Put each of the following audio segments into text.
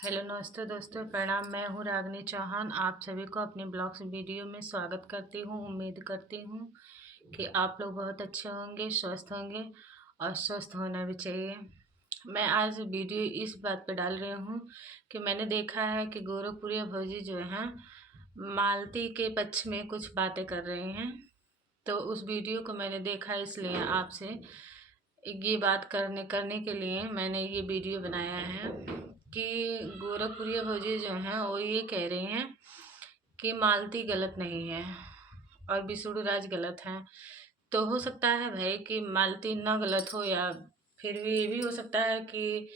Hello नमस्ते दोस्तों, प्रणाम। मैं हूँ रागनी चौहान। आप सभी को अपने ब्लॉग्स वीडियो में स्वागत करती हूँ। उम्मीद करती हूँ कि आप लोग बहुत अच्छे होंगे, स्वस्थ होंगे और स्वस्थ होना भी चाहिए। मैं आज वीडियो इस बात पे डाल रही हूँ कि मैंने देखा है कि गोरखपुरी भौजी जो हैं मालती के पक्ष में कुछ बातें कर रहे हैं। तो उस वीडियो को मैंने देखा, इसलिए आपसे ये बात करने के लिए मैंने ये वीडियो बनाया है कि गोरखपुरी भौजी जो हैं वो ये कह रही हैं कि मालती गलत नहीं है और बिसुड़ू राज गलत है। तो हो सकता है भाई कि मालती ना गलत हो, या फिर भी ये भी हो सकता है कि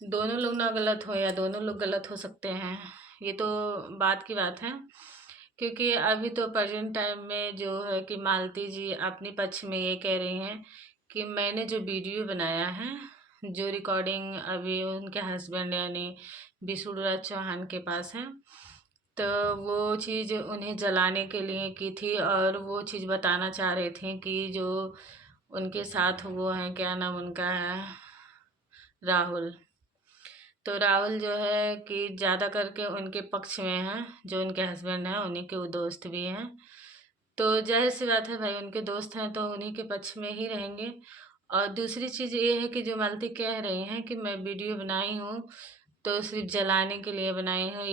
दोनों लोग ना गलत हो या दोनों लोग गलत हो सकते हैं। ये तो बात की बात है, क्योंकि अभी तो प्रेजेंट टाइम में जो है कि मालती जी अपने पक्ष में ये कह रही हैं कि मैंने जो वीडियो बनाया है, जो रिकॉर्डिंग अभी उनके हस्बैंड यानी विष्णुराज चौहान के पास है, तो वो चीज़ उन्हें जलाने के लिए की थी और वो चीज़ बताना चाह रहे थे कि जो उनके साथ वो हैं, क्या नाम उनका है, राहुल। तो राहुल जो है कि ज़्यादा करके उनके पक्ष में हैं, जो उनके हस्बैंड हैं उन्हीं के वो दोस्त भी हैं। तो जाहिर सी बात है भाई, उनके दोस्त हैं तो उन्हीं के पक्ष में ही रहेंगे। और दूसरी चीज़ ये है कि जो मालती कह रही हैं कि मैं वीडियो बनाई हूँ तो सिर्फ जलाने के लिए बनाई हूँ,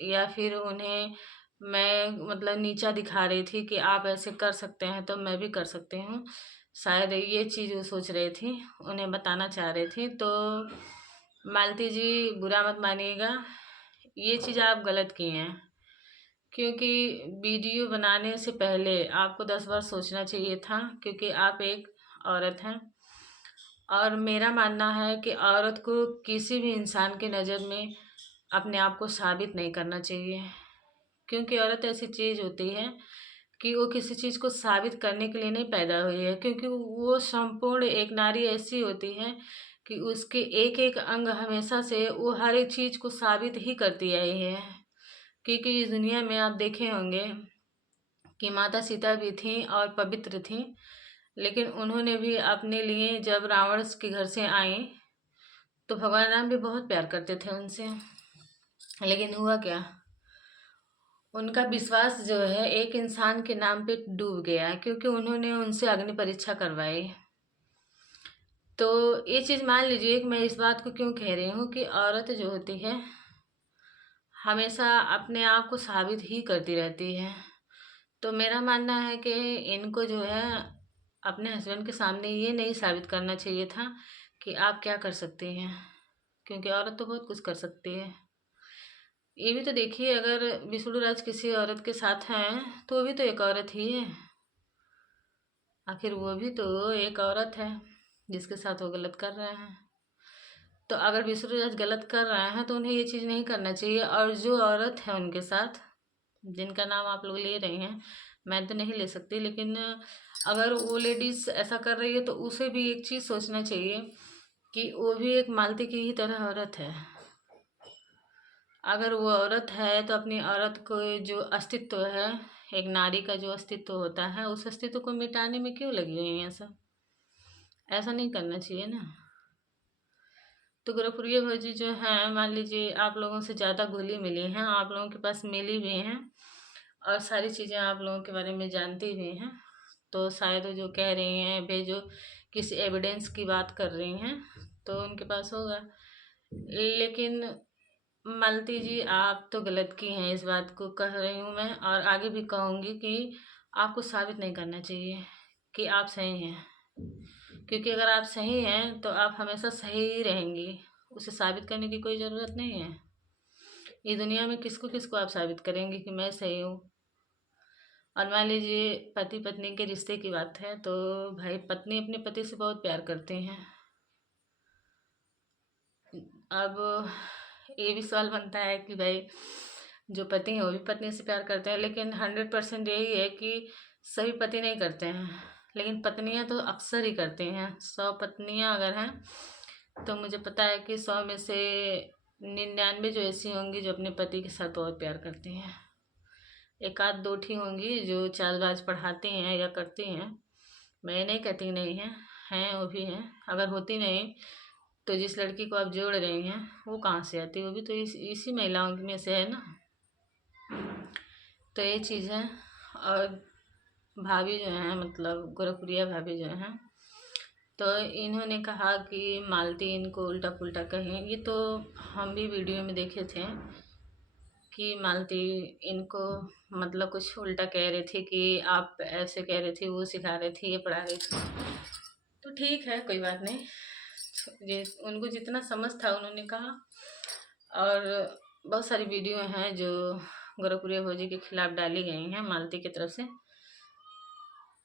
या फिर उन्हें मैं मतलब नीचा दिखा रही थी कि आप ऐसे कर सकते हैं तो मैं भी कर सकती हूँ। शायद ये चीज़ वो सोच रही थी, उन्हें बताना चाह रही थी। तो मालती जी बुरा मत मानिएगा, ये चीज़ आप गलत किए हैं, क्योंकि वीडियो बनाने से पहले आपको 10 बार सोचना चाहिए था, क्योंकि आप एक औरत हैं। और मेरा मानना है कि औरत को किसी भी इंसान की नज़र में अपने आप को साबित नहीं करना चाहिए, क्योंकि औरत ऐसी चीज़ होती है कि वो किसी चीज़ को साबित करने के लिए नहीं पैदा हुई है, क्योंकि वो संपूर्ण एक नारी ऐसी होती है कि उसके एक एक अंग हमेशा से वो हर एक चीज़ को साबित ही करती आई है। क्योंकि इस दुनिया में आप देखे होंगे कि माता सीता भी थीं और पवित्र थीं, लेकिन उन्होंने भी अपने लिए जब रावण के घर से आई तो भगवान राम भी बहुत प्यार करते थे उनसे, लेकिन हुआ क्या, उनका विश्वास जो है एक इंसान के नाम पे डूब गया, क्योंकि उन्होंने उनसे अग्नि परीक्षा करवाई। तो ये चीज़ मान लीजिए कि मैं इस बात को क्यों कह रही हूँ कि औरत जो होती है हमेशा अपने आप को साबित ही करती रहती है। तो मेरा मानना है कि इनको जो है अपने हस्बैंड के सामने ये नहीं साबित करना चाहिए था कि आप क्या कर सकती हैं, क्योंकि औरत तो बहुत कुछ कर सकती है। ये भी तो देखिए, अगर विष्णु राज किसी औरत के साथ हैं तो वो भी तो एक औरत ही है। आखिर वो भी तो एक औरत है जिसके साथ वो गलत कर रहे हैं। तो अगर विष्णु राज गलत कर रहे हैं तो उन्हें ये चीज़ नहीं करना चाहिए। और जो औरत है उनके साथ, जिनका नाम आप लोग ले रही हैं, मैं तो नहीं ले सकती, लेकिन अगर वो लेडीज़ ऐसा कर रही है तो उसे भी एक चीज़ सोचना चाहिए कि वो भी एक मालती की ही तरह औरत है। अगर वो औरत है तो अपनी औरत को जो अस्तित्व है, एक नारी का जो अस्तित्व होता है, उस अस्तित्व को मिटाने में क्यों लगी हुई है। ऐसा ऐसा नहीं करना चाहिए ना। तो गोरखपुरी भौजी जो हैं, मान लीजिए आप लोगों से ज़्यादा घुली मिली हैं, आप लोगों के पास मिली भी हैं और सारी चीज़ें आप लोगों के बारे में जानती भी हैं, तो शायद वो जो कह रही हैं वे जो किसी एविडेंस की बात कर रही हैं तो उनके पास होगा। लेकिन मालती जी आप तो गलत की हैं, इस बात को कह रही हूँ मैं, और आगे भी कहूँगी कि आपको साबित नहीं करना चाहिए कि आप सही हैं, क्योंकि अगर आप सही हैं तो आप हमेशा सही ही रहेंगी। उसे साबित करने की कोई ज़रूरत नहीं है। इस दुनिया में किसको किसको आप साबित करेंगे कि मैं सही हूँ। और मान लीजिए पति पत्नी के रिश्ते की बात है, तो भाई पत्नी अपने पति से बहुत प्यार करती हैं। अब ये भी सवाल बनता है कि भाई जो पति हैं वो भी पत्नी से प्यार करते हैं, लेकिन 100% यही है कि सभी पति नहीं करते हैं, लेकिन पत्नियां तो अक्सर ही करती हैं। 100 पत्नियां अगर हैं तो मुझे पता है कि 100 में से 99 जो ऐसी होंगी जो अपने पति के साथ बहुत प्यार करती हैं। एक आध दो ठी होंगी जो चालबाज पढ़ाती हैं या करती हैं, मैं नहीं कहती नहीं है, हैं वो भी हैं। अगर होती नहीं तो जिस लड़की को आप जोड़ रही हैं वो कहाँ से आती है? वो भी तो इसी महिलाओं में से है ना। तो ये चीज़ है। और भाभी जो हैं, मतलब गोरखपुरिया भाभी जो हैं, तो इन्होंने कहा कि मालती इनको उल्टा पुल्टा कहें। ये तो हम भी वीडियो में देखे थे कि मालती इनको मतलब कुछ उल्टा कह रही थी कि आप ऐसे कह रही थी, वो सिखा रही थी, ये पढ़ा रही थी। तो ठीक है, कोई बात नहीं, ये उनको जितना समझ था उन्होंने कहा। और बहुत सारी वीडियो हैं जो गोरखपुरिया भौजी के खिलाफ डाली गई हैं मालती की तरफ से।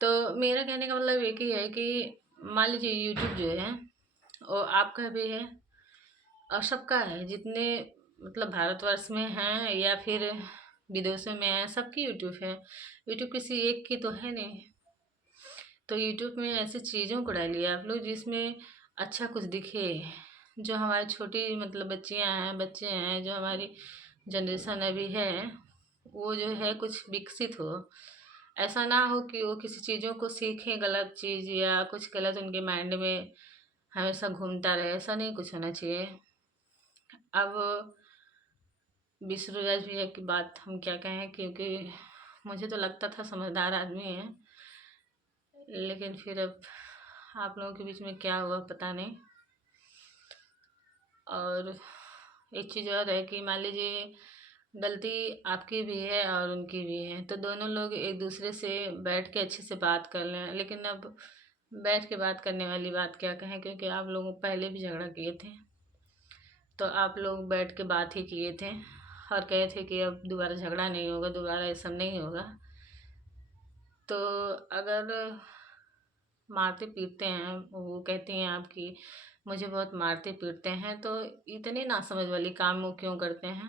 तो मेरा कहने का मतलब एक ही है कि मान लीजिए यूट्यूब जो है वो आपका भी है और सबका है, जितने मतलब भारतवर्ष में हैं या फिर विदेशों में हैं, सबकी यूट्यूब है। यूट्यूब किसी एक की तो है नहीं। तो यूट्यूब में ऐसी चीज़ों को डालिए आप लोग जिसमें अच्छा कुछ दिखे, जो हमारी छोटी मतलब बच्चियां हैं, बच्चे हैं, जो हमारी जनरेशन अभी है, वो जो है कुछ विकसित हो। ऐसा ना हो कि वो किसी चीज़ों को सीखें गलत चीज़ या कुछ गलत उनके माइंड में हमेशा घूमता रहे, ऐसा नहीं कुछ होना चाहिए। अब विष्णुराज भैया की बात हम क्या कहें, क्योंकि मुझे तो लगता था समझदार आदमी है, लेकिन फिर अब आप लोगों के बीच में क्या हुआ पता नहीं। और एक चीज़ और है कि मान लीजिए गलती आपकी भी है और उनकी भी है, तो दोनों लोग एक दूसरे से बैठ के अच्छे से बात कर लें। लेकिन अब बैठ के बात करने वाली बात क्या कहें, क्योंकि आप लोग पहले भी झगड़ा किए थे, तो आप लोग बैठ के बात ही किए थे और कहे थे कि अब दोबारा झगड़ा नहीं होगा, दोबारा ये सब नहीं होगा। तो अगर मारते पीटते हैं, वो कहती हैं आपकी मुझे बहुत मारते पीटते हैं, तो इतने नासमझ वाली काम वो क्यों करते हैं?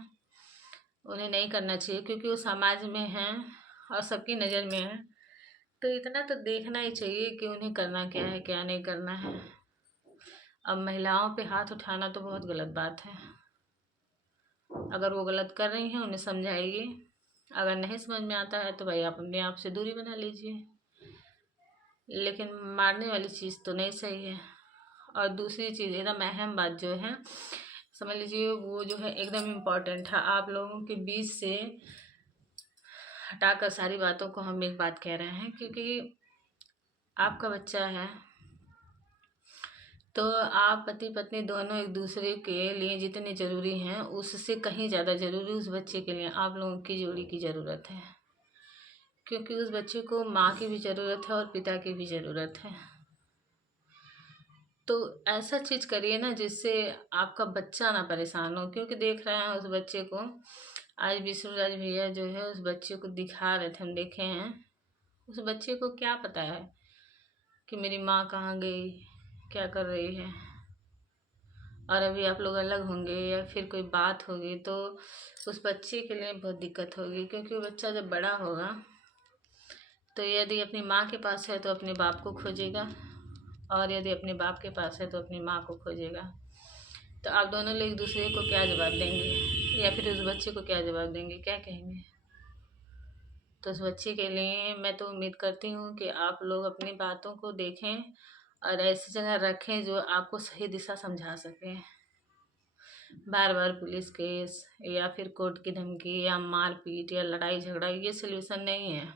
उन्हें नहीं करना चाहिए, क्योंकि वो समाज में हैं और सबकी नज़र में है। तो इतना तो देखना ही चाहिए कि उन्हें करना क्या है, क्या नहीं करना है। अब महिलाओं पे हाथ उठाना तो बहुत गलत बात है। अगर वो गलत कर रही हैं उन्हें समझाइए, अगर नहीं समझ में आता है तो भाई आप अपने आप से दूरी बना लीजिए, लेकिन मारने वाली चीज़ तो नहीं सही है। और दूसरी चीज़ एकदम अहम बात जो है, समझ लीजिए वो जो है एकदम इम्पॉर्टेंट है, आप लोगों के बीच से हटाकर सारी बातों को हम एक बात कह रहे हैं, क्योंकि आपका बच्चा है तो आप पति पत्नी दोनों एक दूसरे के लिए जितने ज़रूरी हैं उससे कहीं ज़्यादा ज़रूरी उस बच्चे के लिए आप लोगों की जोड़ी की ज़रूरत है, क्योंकि उस बच्चे को माँ की भी ज़रूरत है और पिता की भी ज़रूरत है। तो ऐसा चीज़ करिए ना जिससे आपका बच्चा ना परेशान हो, क्योंकि देख रहे हैं उस बच्चे को, आज विष्णुराज भैया जो है उस बच्चे को दिखा रहे थे, हम देखे हैं। उस बच्चे को क्या पता है कि मेरी माँ कहाँ गई, क्या कर रही है। और अभी आप लोग अलग होंगे या फिर कोई बात होगी तो उस बच्चे के लिए बहुत दिक्कत होगी, क्योंकि वो बच्चा जब बड़ा होगा तो यदि अपनी माँ के पास है तो अपने बाप को खोजेगा, और यदि अपने बाप के पास है तो अपनी माँ को खोजेगा। तो आप दोनों लोग एक दूसरे को क्या जवाब देंगे, या फिर उस बच्चे को क्या जवाब देंगे, क्या कहेंगे? तो उस बच्चे के लिए मैं तो उम्मीद करती हूँ कि आप लोग अपनी बातों को देखें और ऐसी जगह रखें जो आपको सही दिशा समझा सकें। बार बार पुलिस केस या फिर कोर्ट की धमकी या मारपीट या लड़ाई झगड़ा ये सल्यूशन नहीं है।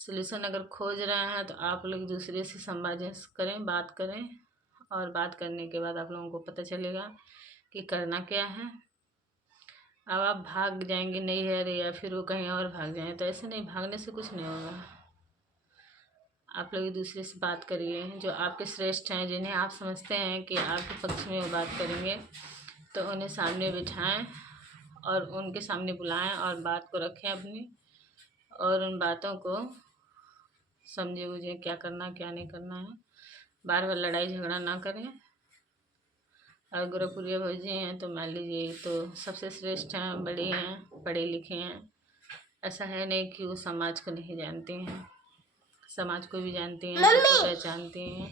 सल्यूशन अगर खोज रहे हैं तो आप लोग दूसरे से संवाद करें, बात करें, और बात करने के बाद आप लोगों को पता चलेगा कि करना क्या है। अब आप भाग जाएंगे नहीं है रे या फिर वो कहीं और भाग जाएं, तो ऐसे नहीं, भागने से कुछ नहीं होगा। आप लोग एक दूसरे से बात करिए, जो आपके श्रेष्ठ हैं, जिन्हें आप समझते हैं कि आपके पक्ष में वो बात करेंगे, तो उन्हें सामने बिठाएं और उनके सामने बुलाएं और बात को रखें अपनी, और उन बातों को समझे बुझे क्या करना क्या नहीं करना है। बार बार लड़ाई झगड़ा ना करें। और गोरखपुरिया भौजी हैं तो मान लीजिए तो सबसे श्रेष्ठ हैं, बड़े हैं, पढ़े लिखे हैं। ऐसा है नहीं कि वो समाज को नहीं जानती हैं, समाज को भी जानती हैं, सबको पहचानती हैं।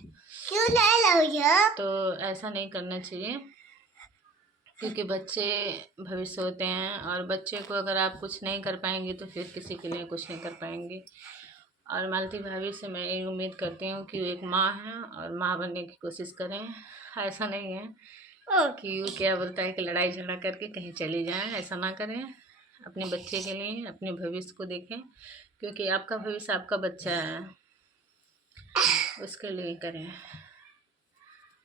क्यों नहीं तो ऐसा नहीं करना चाहिए, क्योंकि बच्चे भविष्य होते हैं, और बच्चे को अगर आप कुछ नहीं कर पाएंगे तो फिर किसी के लिए कुछ नहीं कर पाएंगे। और मालती भाभी से मैं ये उम्मीद करती हूँ कि वो एक माँ हैं और माँ बनने की कोशिश करें। ऐसा नहीं है कि वो क्या बोलता है कि लड़ाई झगड़ा करके कहीं चले जाएं, ऐसा ना करें। अपने बच्चे के लिए अपने भविष्य को देखें, क्योंकि आपका भविष्य आपका बच्चा है, उसके लिए करें।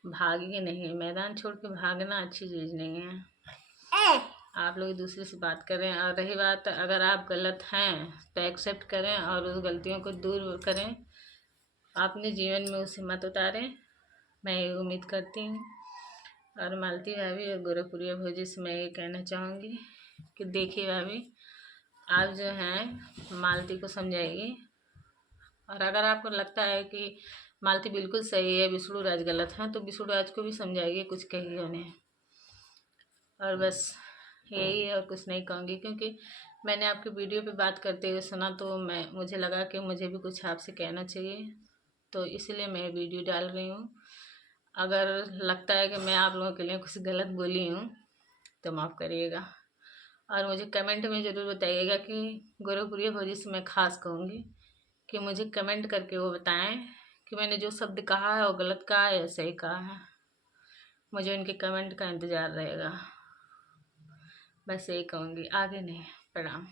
भागिए नहीं, मैदान छोड़ के भागना अच्छी चीज़ नहीं है। आप लोग एक दूसरे से बात करें, और रही बात अगर आप गलत हैं तो एक्सेप्ट करें और उस गलतियों को दूर करें, अपने जीवन में उसे मत उतारें। मैं ये उम्मीद करती हूँ। और मालती भाभी और गोरखपुरिया भौजी से मैं ये कहना चाहूँगी कि देखिए भाभी, आप जो हैं मालती को समझाइए, और अगर आपको लगता है कि मालती बिल्कुल सही है, विष्णु राज गलत है, तो विष्णु राज को भी समझाइए, कुछ कहिए उन्हें। और बस यही है, और कुछ नहीं कहूँगी, क्योंकि मैंने आपके वीडियो पे बात करते हुए सुना, तो मुझे लगा कि मुझे भी कुछ आपसे कहना चाहिए, तो इसलिए मैं वीडियो डाल रही हूँ। अगर लगता है कि मैं आप लोगों के लिए कुछ गलत बोली हूँ तो माफ़ करिएगा। और मुझे कमेंट में ज़रूर बताइएगा कि गोरखपुरिया भौजी से मैं ख़ास कहूँगी कि मुझे कमेंट करके वो बताएं कि मैंने जो शब्द कहा है वो गलत कहा है या सही कहा है। मुझे उनके कमेंट का इंतज़ार रहेगा। बस यही कहूँगी, आगे नहीं। प्रणाम।